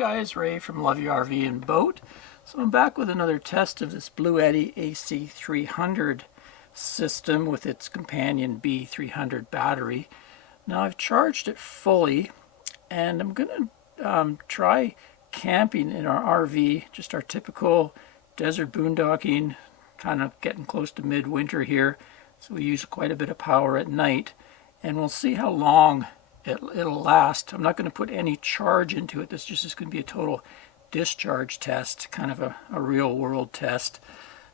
guys, Ray from Love Your RV and Boat. So I'm back with another test of this Bluetti AC300 system with its companion B300 battery. Now I've charged it fully and I'm going to try camping in our RV, just our typical desert boondocking, kind of getting close to midwinter here. So we use quite a bit of power at night and we'll see how long it'll last. I'm not going to put any charge into it. This just is going to be a total discharge test, kind of a real world test.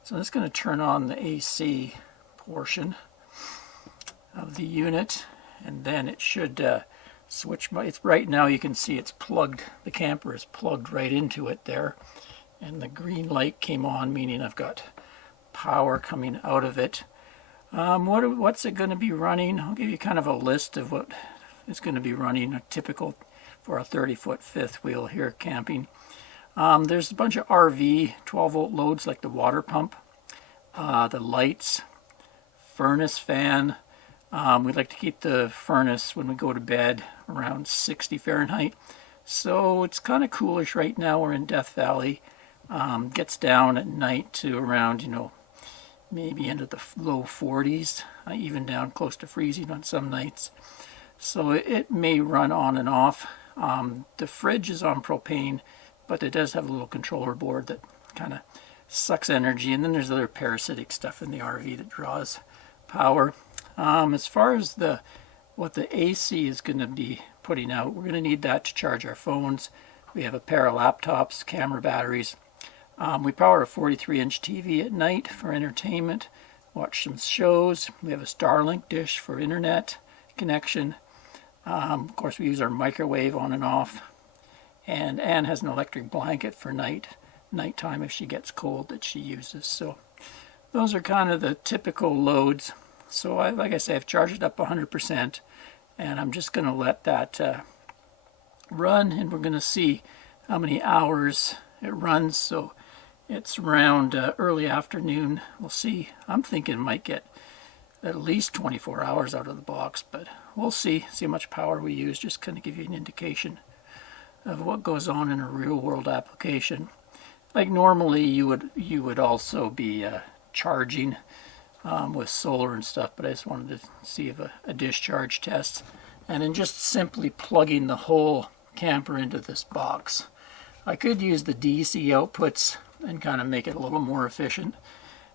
So I'm just going to turn on the AC portion of the unit, and then it should switch. It's right now you can see it's plugged. The camper is plugged right into it there, and the green light came on, meaning I've got power coming out of it. What's it going to be running? I'll give you kind of a list of what it's going to be running, a typical for a 30-foot fifth wheel here camping. There's a bunch of RV 12-volt loads like the water pump, the lights, furnace fan. We like to keep the furnace when we go to bed around 60 Fahrenheit. So it's kind of coolish right now. We're in Death Valley. Gets down at night to around, maybe into the low 40s, even down close to freezing on some nights. So it may run on and off. The fridge is on propane, but it does have a little controller board that kind of sucks energy. And then there's other parasitic stuff in the RV that draws power. As far as what the AC is going to be putting out, we're going to need that to charge our phones. We have a pair of laptops, camera batteries. We power a 43-inch TV at night for entertainment, watch some shows. We have a Starlink dish for internet connection. Of course, we use our microwave on and off. And Anne has an electric blanket for nighttime if she gets cold that she uses. So those are kind of the typical loads. So like I say, I've charged it up 100%. And I'm just going to let that run. And we're going to see how many hours it runs. So it's around early afternoon. We'll see. I'm thinking it might get at least 24 hours out of the box, but we'll see how much power we use, just kind of give you an indication of what goes on in a real world application. Like normally you would also be charging with solar and stuff, but I just wanted to see if a discharge test, and then just simply plugging the whole camper into this box. I could use the DC outputs and kind of make it a little more efficient,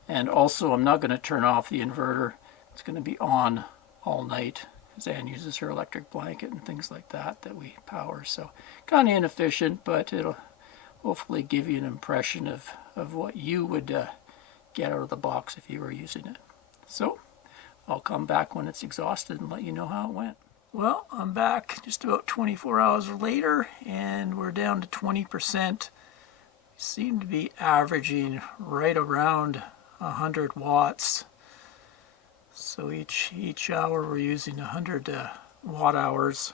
and also I'm not going to turn off the inverter. It's going to be on all night because Anne uses her electric blanket and things like that we power. So kind of inefficient, but it'll hopefully give you an impression of what you would get out of the box if you were using it. So I'll come back when it's exhausted and let you know how it went. Well, I'm back just about 24 hours later and we're down to 20%. Seem to be averaging right around 100 watts. So each hour we're using 100 watt hours.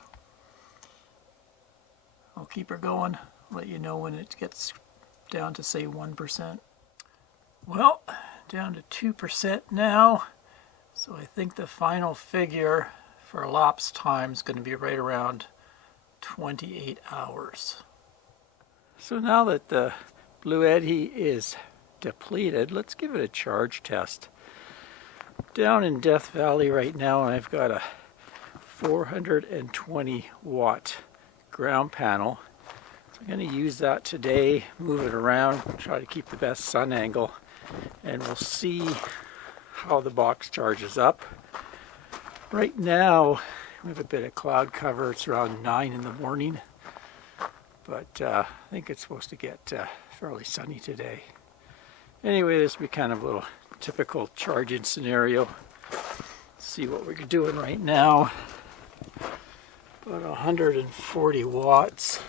I'll keep her going, let you know when it gets down to say 1%. Well, down to 2% now. So I think the final figure for elapsed time is going to be right around 28 hours. So now that the Bluetti is depleted, let's give it a charge test. Down in Death Valley right now, I've got a 420 watt ground panel. So I'm going to use that today, move it around, try to keep the best sun angle, and we'll see how the box charges up. Right now we have a bit of cloud cover. It's around 9 in the morning, but I think it's supposed to get fairly sunny today. Anyway, this will be kind of a little typical charging scenario. See what we're doing right now. About 140 watts.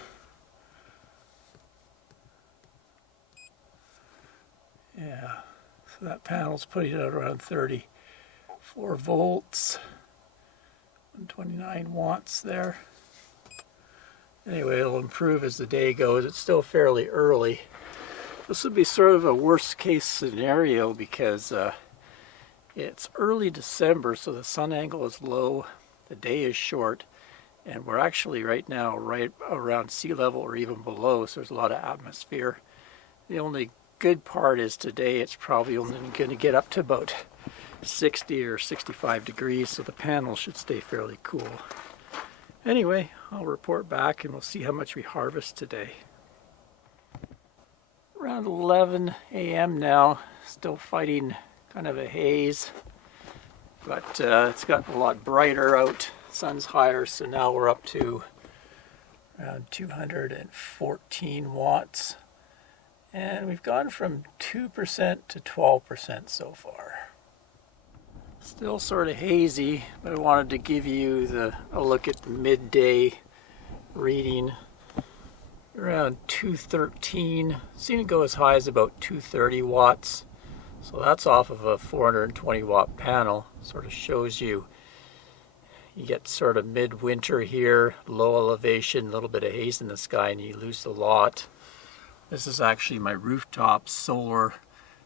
Yeah, so that panel's putting out around 34 volts. 129 watts there. Anyway, it'll improve as the day goes. It's still fairly early. This would be sort of a worst case scenario because it's early December, so the sun angle is low, the day is short, And we're actually right now right around sea level or even below, so there's a lot of atmosphere. The only good part is today it's probably only going to get up to about 60 or 65 degrees, so the panel should stay fairly cool. Anyway, I'll report back and we'll see how much we harvest today. Around 11 a.m. now, still fighting kind of a haze, but it's gotten a lot brighter out. Sun's higher, so now we're up to around 214 watts. And we've gone from 2% to 12% so far. Still sort of hazy, but I wanted to give you a look at the midday reading. Around 213, seen it go as high as about 230 watts. So that's off of a 420 watt panel. Sort of shows you get sort of midwinter here, low elevation, a little bit of haze in the sky, and you lose a lot. This is actually my rooftop solar.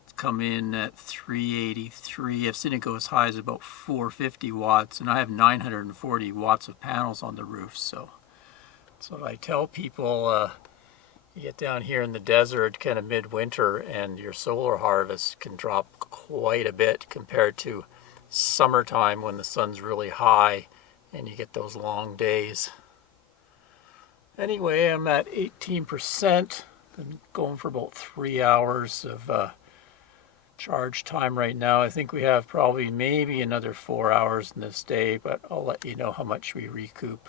It's come in at 383. I've seen it go as high as about 450 watts, and I have 940 watts of panels on the roof. So I tell people, you get down here in the desert, kind of midwinter, and your solar harvest can drop quite a bit compared to summertime when the sun's really high and you get those long days. Anyway, I'm at 18%. Been going for about 3 hours of charge time right now. I think we have probably maybe another 4 hours in this day, but I'll let you know how much we recoup.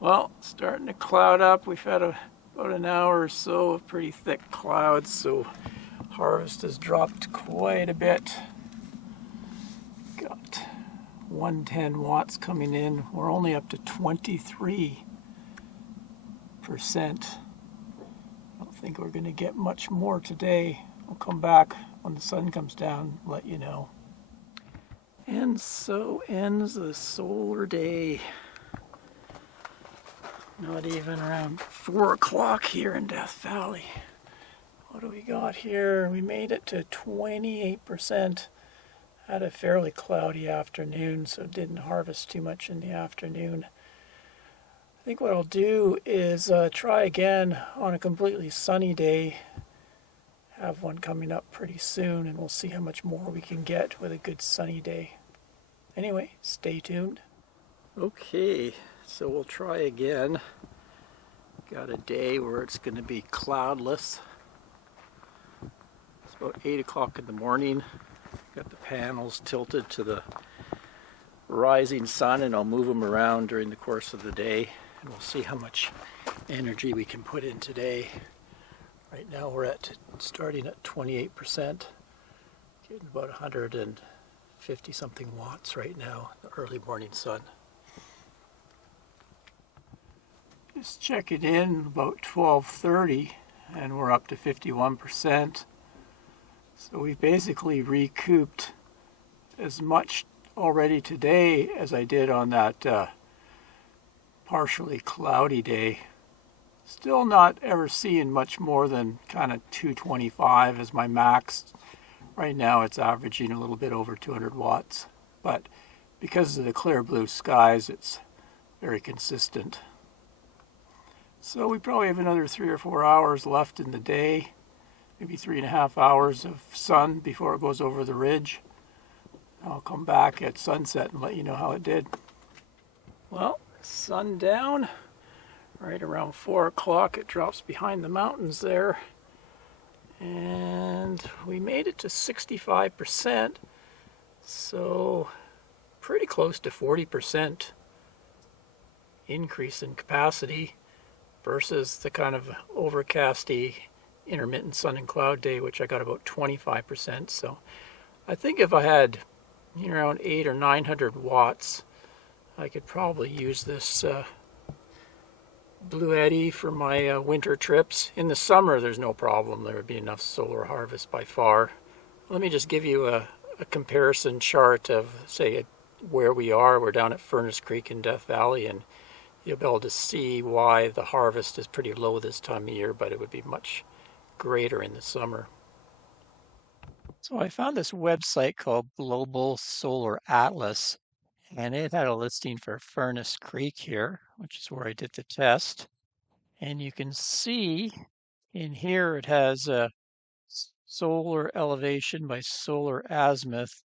Well, starting to cloud up. We've had about an hour or so of pretty thick clouds, so harvest has dropped quite a bit. Got 110 watts coming in. We're only up to 23%. I don't think we're going to get much more today. I'll come back when the sun comes down, let you know. And so ends the solar day. Not even around 4 o'clock here in Death Valley. What do we got here? We made it to 28%. Had a fairly cloudy afternoon, so didn't harvest too much in the afternoon. I think what I'll do is try again on a completely sunny day. Have one coming up pretty soon, and we'll see how much more we can get with a good sunny day. Anyway, stay tuned. Okay, so we'll try again. Got a day where it's going to be cloudless. It's about 8 o'clock in the morning. Got the panels tilted to the rising sun, and I'll move them around during the course of the day, and we'll see how much energy we can put in today. Right now we're starting at 28%, getting about 150 something watts right now, the early morning sun. Just check it in about 12:30, and we're up to 51%. So we've basically recouped as much already today as I did on that partially cloudy day. Still not ever seeing much more than kind of 225 as my max. Right now it's averaging a little bit over 200 watts. But because of the clear blue skies, it's very consistent. So we probably have another 3 or 4 hours left in the day. Maybe 3.5 hours of sun before it goes over the ridge. I'll come back at sunset and let you know how it did. Well, sundown. Right around 4 o'clock, it drops behind the mountains there. And we made it to 65%. So pretty close to 40% increase in capacity versus the kind of overcasty intermittent sun and cloud day, which I got about 25%. So I think if I had around 800 or 900 watts, I could probably use this Bluetti for my winter trips. In the summer there's no problem, there would be enough solar harvest by far. Let me just give you a comparison chart of, say, where we are. We're down at Furnace Creek in Death Valley, and you'll be able to see why the harvest is pretty low this time of year, but it would be much greater in the summer. So I found this website called Global Solar Atlas, and it had a listing for Furnace Creek here, which is where I did the test. And you can see in here it has a solar elevation by solar azimuth.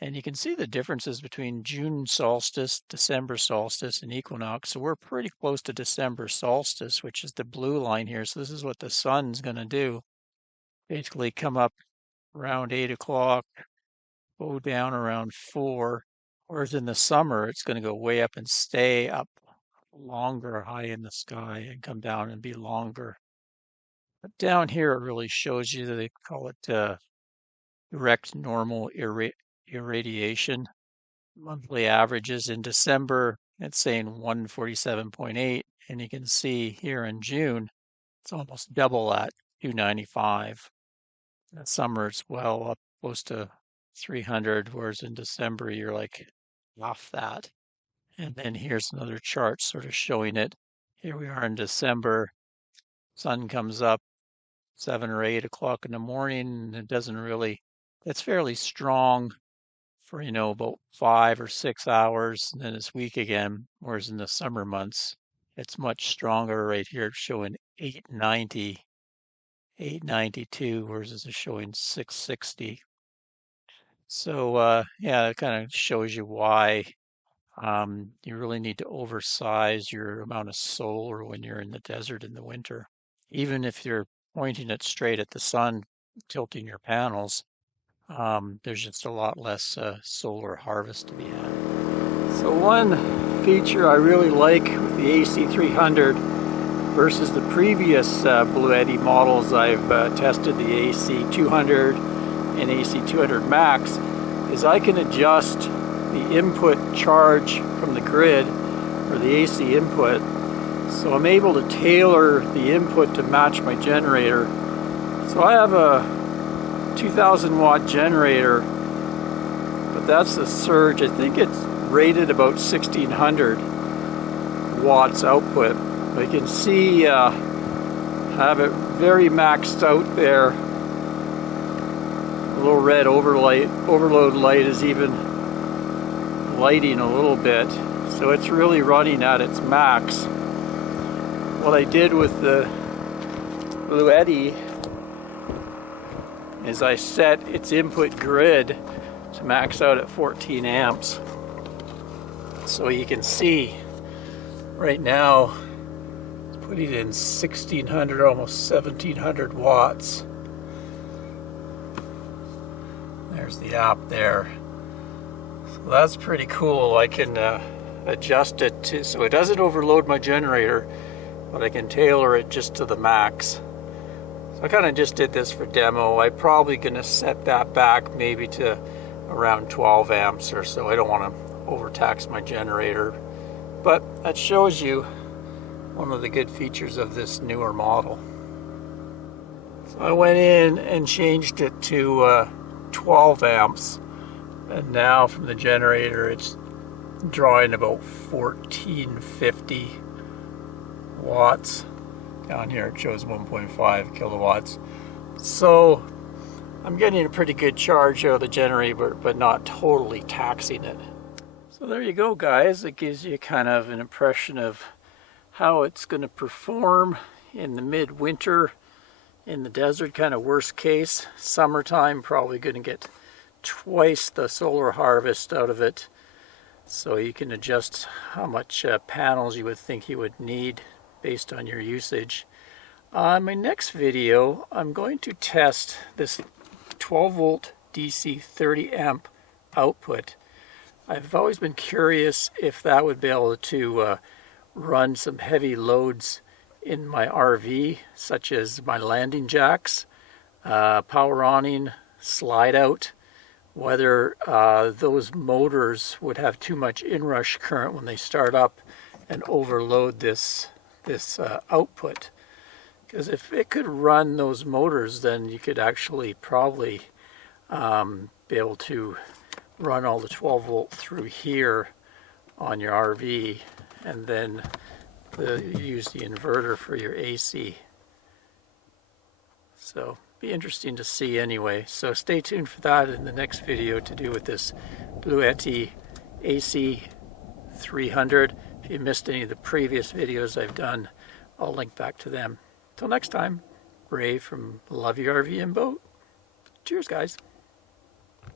And you can see the differences between June solstice, December solstice, and equinox. So we're pretty close to December solstice, which is the blue line here. So this is what the sun's going to do. Basically come up around 8 o'clock, go down around 4. Whereas in the summer, it's going to go way up and stay up longer high in the sky and come down and be longer. But down here, it really shows you that they call it direct normal irradiation. Monthly averages in December, it's saying 147.8, and you can see here in June, it's almost double that, 295. In summer, it's well up close to 300, whereas in December, you're like off that. And then here's another chart sort of showing it. Here we are in December, sun comes up 7 or 8 o'clock in the morning, and it doesn't really, it's fairly strong for, about 5 or 6 hours, and then it's weak again. Whereas in the summer months, it's much stronger right here, showing 890, 892, whereas this is showing 660. So, yeah, it kind of shows you why you really need to oversize your amount of solar when you're in the desert in the winter. Even if you're pointing it straight at the sun, tilting your panels, there's just a lot less solar harvest to be had. So one feature I really like with the AC300 versus the previous Bluetti models I've tested, the AC200 and AC200 Max, is I can adjust the input charge from the grid or the AC input. So I'm able to tailor the input to match my generator. So I have a 2000 watt generator, but that's the surge. I think it's rated about 1600 watts output. But you can see I have it very maxed out there. The little red overload light is even lighting a little bit, so it's really running at its max. What I did with the Bluetti is I set its input grid to max out at 14 amps. So you can see right now it's putting in 1600, almost 1700 watts. There's the app there. So that's pretty cool. I can adjust it to, so it doesn't overload my generator, but I can tailor it just to the max. I kind of just did this for demo. I'm probably going to set that back maybe to around 12 amps or so. I don't want to overtax my generator. But that shows you one of the good features of this newer model. So I went in and changed it to 12 amps. And now from the generator it's drawing about 1450 watts. Down here it shows 1.5 kilowatts. So I'm getting a pretty good charge out of the generator, but not totally taxing it. So there you go, guys. It gives you kind of an impression of how it's going to perform in the midwinter in the desert, kind of worst case. Summertime, probably going to get twice the solar harvest out of it. So you can adjust how much panels you would think you would need based on your usage. On my next video, I'm going to test this 12 volt DC 30 amp output. I've always been curious if that would be able to run some heavy loads in my RV, such as my landing jacks, power awning, slide out, whether those motors would have too much inrush current when they start up and overload this output. Because if it could run those motors, then you could actually probably be able to run all the 12 volt through here on your RV, and then use the inverter for your AC. So be interesting to see anyway. So stay tuned for that in the next video to do with this Bluetti AC300. If you missed any of the previous videos I've done, I'll link back to them. Till next time, Ray from Love Your RV and Boat. Cheers, guys.